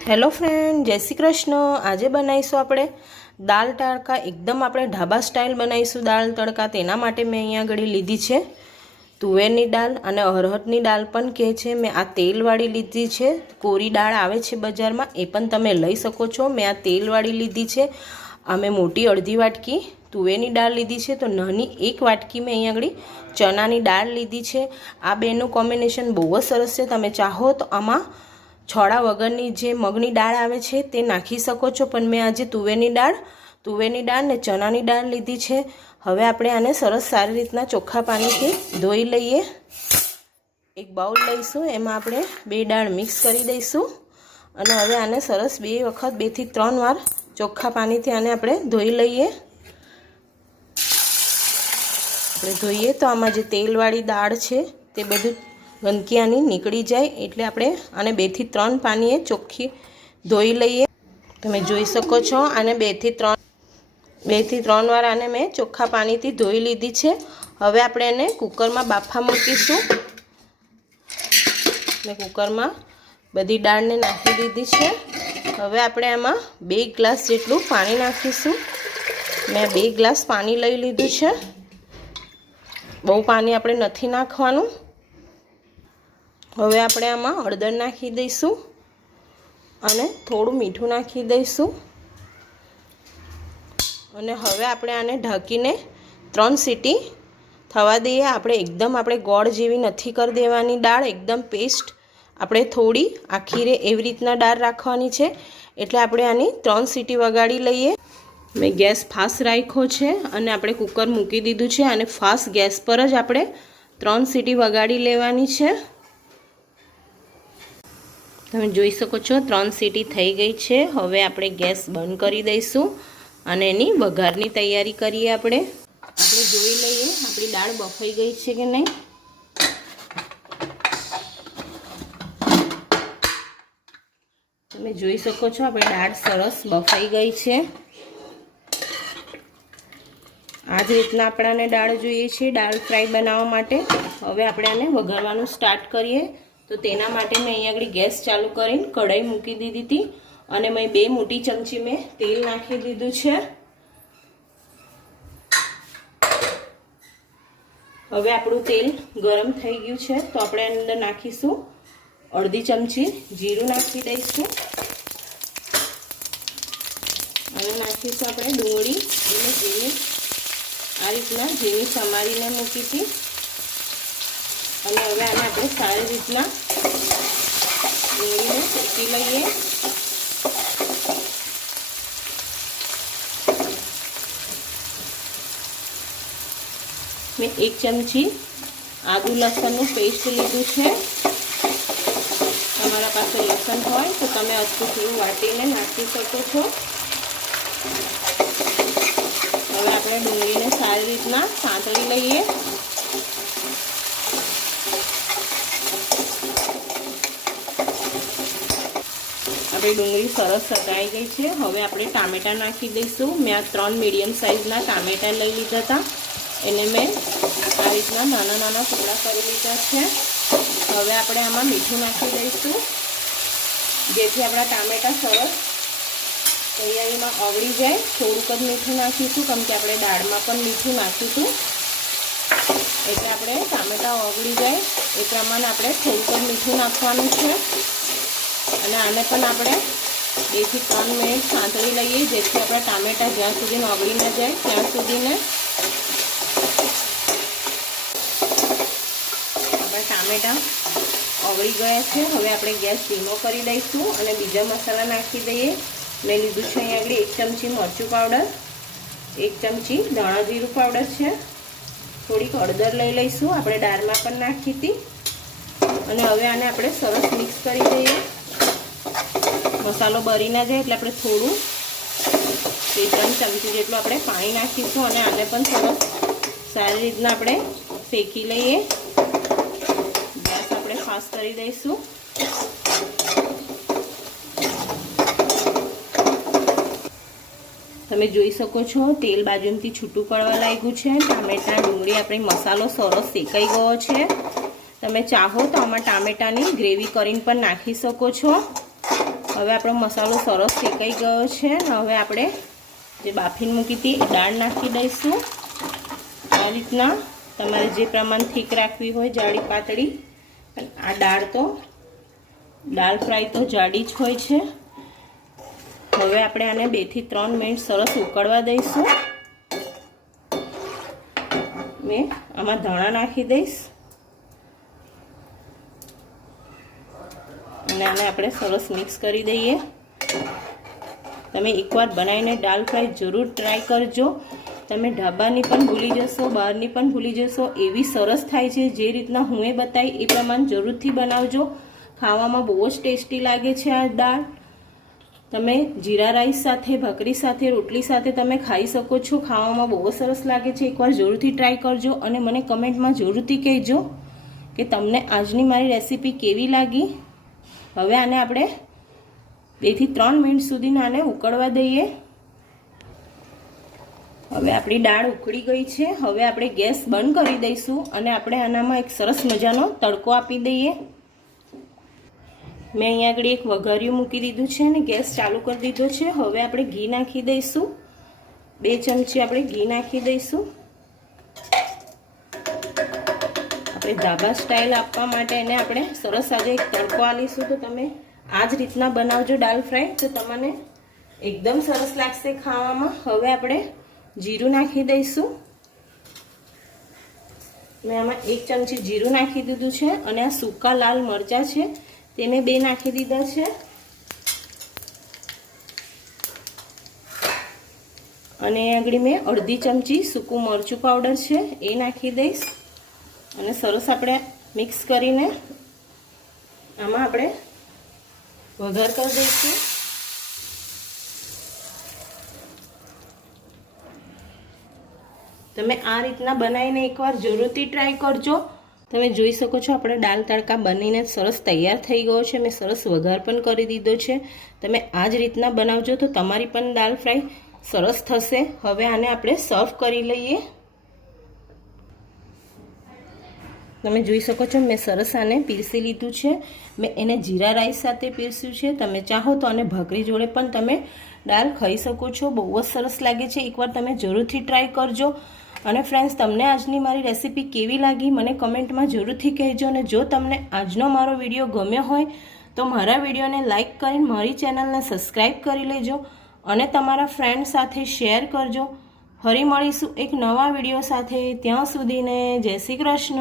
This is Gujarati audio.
हेलो फ्रेंड, जय श्री कृष्ण। आज बनाईशुं आपणे दाल तड़का। एकदम आपणे ढाबा स्टाइल बनाईशुं दाल तड़का। तेना माटे मैं अहींया घड़ी लीधी छे तुवेरनी दाल अने अरहरनी दाल पण कहे छे। मैं आ तेलवाड़ी लीधी छे। कोरी दाळ आवे छे बजारमां, ए पण तमे लई शको छो। मैं आ तेलवाड़ी लीधी छे। अमे मोटी अर्धी वाटकी तुवेरनी दाळ लीधी छे, तो नानी एक वाटकी मैं अहींया घड़ी चनानी दाळ लीधी छे। आ बेनुं कॉम्बिनेशन बहुत सरस छे। तमे चाहो तो आमां छोड़ा वगरनी जे मगनी दाळ आवे छे ते नाखी शको छो, पण मैं आज तुवेरनी दाळ ने चनानी दाळ लीधी छे। हवे आपणे आने सरस सारी रीतना चोख्खा पाणीथी धोई लईए। एक बाउल लईशुं, एमां आपणे बे दाळ मिक्स करी दईशुं अने हवे आने सरस 2 થી 3 વાર चोख्खा पाणीथी आने आपणे धोई लईए। आपणे धोईए तो आमां जे तेलवाड़ी दाळ छे ते बधुं गंदकी आनी निकળી जाए, एटले आपणे आने 2 થી 3 पाणीए चोख्खी धोई लईए। तमे जोई शको छो आने 2 થી 3 વાર आने मैं चोख्खा पाणीथी धोई लीधी छे। हवे आपणे आने कुकरमां बाफा मूकीशुं। मैं कुकरमां बधी दाळने नाखी दीधी छे। हवे आपणे आमां 2 ग्लास जेटલું पाणी नाखीशुं। मैं 2 ग्लास पाणी लई लीधुं छे। बहु पाणी आपणे नथी नाखवानुं। हवे आपणे आमां हळદર नाखी दईशुं अने थोड़ुं मीठुं नाखी दईशुं अने हवे आपणे आने ढांकीने 3 सीटी थवा दईए। आपणे एकदम आपणे गोळ जेवी नथी कर देवानी दाळ, एकदम पेस्ट आपणे थोड़ी आखी रे एवी रीतना दाळ राखवानी छे। एटले आपणे आनी 3 सीटी वगाड़ी लईए। मैं गैस फास्ट राख्यो छे अने आपणे कुकर मूकी दीधुं छे अने फास्ट गैस पर ज आपणे 3 सीटी वगाड़ी लेवानी छे। તમે જોઈ શકો છો 3 सीटी થઈ ગઈ છે। હવે આપણે ગેસ બંધ કરી દઈશું અને એની વઘારની તૈયારી કરીએ। આપણે જોઈ લઈએ આપણી દાળ બફાઈ ગઈ છે કે નહીં। તમે જોઈ શકો છો આપણી દાળ સરસ બફાઈ ગઈ છે। આ જ રીતના આપણાને દાળ જોઈએ છે દાળ ફ્રાય બનાવવા માટે। હવે આપણે આને વઘારવાનું સ્ટાર્ટ કરીએ। तो तेना माटे मैं अहीं आगळ गैस चालू करीने कढ़ाई मूकी दीधी थी अने मैं 2 मोटी चमची में तेल नाखी दीधुं छे। हवे आपणुं तेल गरम थई गयुं छे, तो आपणे अंदर नाखीशुं अर्धी चमची जीरुं नाखी दईशुं अने नाखीशुं आपणे डુંગળી એને ઝીણી आ रीतना ઝીણી समारीने मूकी थी અને હવે આને આપણે સારી રીતના ડુંગળીને શેકી લઈએ। મેં 1 ચમચી આદુ લસણનું પેસ્ટ લીધું છે। તમારા પાસે લસણ હોય તો તમે અડધું થોડું વાટીને નાખી શકો છો। હવે આપણે ડુંગળીને સારી રીતના સાંતળી લઈએ। આપણી ડુંગળી સરસ સટાઈ ગઈ છે। હવે આપણે ટામેટા નાખી દઈશું। મેં આ 3 મીડિયમ સાઇઝના ટામેટા લઈ લીધા હતા, એને મેં આ રીતના નાના નાના ટુકડા કરી લીધા છે। હવે આપણે આમાં મીઠું નાખી દઈશું, જેથી આપણા ટામેટા સરસ તૈયારીમાં ઓગળી જાય। થોડુંક જ મીઠું નાખીશું, કેમ કે આપણે દાળમાં પણ મીઠું નાખીશું, એટલે આપણે ટામેટા ઓગળી જાય એ પ્રમાણે આપણે થોડુંક જ મીઠું નાખવાનું છે। અને આને પણ આપણે 2 થી 3 મિનિટ સાંતળી લઈએ, જેથી આપણા ટામેટા જ્યાં સુધી ઓગળી ન જાય ત્યાં સુધીને। આપણા ટામેટા ઓગળી ગયા છે। હવે આપણે ગેસ ધીમો કરી દઈશું અને બીજા મસાલા નાખી દઈએ। મેં લીધું છે અહીં આગળ 1 ચમચી મરચું પાવડર, 1 ચમચી ધાણા જીરું પાવડર છે, થોડીક હળદર લઈ લઈશું, આપણે દાળમાં પણ નાખી હતી। અને હવે આને આપણે સરસ મિક્સ કરી દઈએ। मसालो बरी ना जाए એટલે આપણે થોડું 2-3 ચમચી જેટલું આપણે પાણી નાખીશું અને આને પણ સરસ સારી રીતના આપણે શેકી લઈએ। ગેસ આપણે ફાસ્ટ કરી દઈશું। તમે જોઈ શકો છો તેલ બાજુથી છૂટું પડવા લાગ્યું છે। ટામેટા ડુંગળી આપણી મસાલો સરસ શેકાઈ ગયો છે। તમે ચાહો તો આમાં ટામેટાની ગ્રેવી કરીને પણ નાખી શકો છો। હવે આપણો મસાલો સરસ શેકાઈ ગયો છે. હવે આપણે જે બાફીને મૂકી હતી એ દાળ નાખી દઈશું. આ રીતના તમારે જે પ્રમાણ થીક રાખવી હોય, જાડી પાતળી. આ દાળ ફ્રાય તો જાડી જ હોય છે. હવે આપણે આને 2 થી 3 મિનિટ સરસ ઉકળવા દઈશું. મેં આમાં ધાણા નાખી દઈશ અને આને આપણે સરસ મિક્સ કરી દઈએ. તમે એકવાર બનાવીને દાળ ફ્રાય જરૂર ટ્રાય કરજો. તમે ઢાબાની પણ ભૂલી જશો, બહારની પણ ભૂલી જશો. એવી સરસ થાય છે. જે રીતના હું એ બતાવી એ પ્રમાણે જરૂરથી બનાવજો. ખાવામાં બહુ જ ટેસ્ટી લાગે છે આ દાળ. તમે જીરા રાઈસ સાથે, ભાખરી સાથે, રોટલી સાથે તમે ખાઈ શકો છો. ખાવામાં બહુ સરસ લાગે છે. એકવાર જરૂરથી ટ્રાય કરજો અને મને કમેન્ટમાં જરૂરથી કહેજો કે તમને આજની મારી રેસીપી કેવી લાગી. હવે આને આપણે 2 થી 3 મિનિટ સુધી આને ઉકળવા દઈએ. હવે આપણી દાળ ઉકળી ગઈ છે. હવે આપણે ગેસ બંધ કરી દઈશું અને આપણે આનામાં એક સરસ મજાનો તડકો આપી દઈએ. મેં અહીંયા આગળ એક વઘારિયું મૂકી દીધું છે અને ગેસ ચાલુ કરી દીધો છે. હવે આપણે ઘી નાખી દઈશું. 2 ચમચી આપણે ઘી નાખી દઈશું. આપણે ધાબા સ્ટાઇલ આપવા માટે એને આપણે સરસ આજે એક તડકો આલીશું. તો તમે આ જ રીતના બનાવજો દાળ ફ્રાય, તો તમને એકદમ સરસ લાગશે ખાવામાં. હવે આપણે જીરું નાખી દઈશું. મેં આમાં 1 ચમચી જીરું નાખી દીધું છે અને આ સૂકા લાલ મરચાં છે તે મેં 2 નાખી દીધા છે. અને આગળ મેં અડધી ચમચી સૂકું મરચું પાવડર છે એ નાખી દઈશ અને સરસ આપણે મિક્સ કરીને આમાં આપણે વઘાર કરી દઈશું. તમે આ રીતના બનાવીને એકવાર જરૂરથી ટ્રાય કરજો. તમે જોઈ શકો છો આપણે દાળ તડકા બનીને સરસ તૈયાર થઈ ગયો છે. મેં સરસ વઘાર પણ કરી દીધો છે. તમે આ જ રીતના બનાવજો તો તમારી પણ દાળ ફ્રાય સરસ થશે. હવે આને આપણે સર્વ કરી લઈએ. તમે જોઈ શકો છો મેં સરસ આને પીરસી લીધું છે. મેં એને જીરા રાઈસ સાથે પીરસ્યું છે. તમે ચાહો તો આને ભાખરી જોડે પણ તમે દાળ ખાઈ શકો છો. બહુ જ સરસ લાગે છે. એકવાર તમે જરૂરથી ટ્રાય કરજો. અને ફ્રેન્ડ્સ, તમને આજની મારી રેસીપી કેવી લાગી મને કમેન્ટમાં જરૂરથી કહેજો. અને જો તમને આજનો મારો વિડીયો ગમ્યો હોય તો મારા વિડીયોને લાઈક કરીને મારી ચેનલને સબસ્ક્રાઈબ કરી લેજો અને તમારા ફ્રેન્ડ સાથે શેર કરજો. ફરી મળીશું એક નવા વિડીયો સાથે. ત્યાં સુધીને જય શ્રી કૃષ્ણ.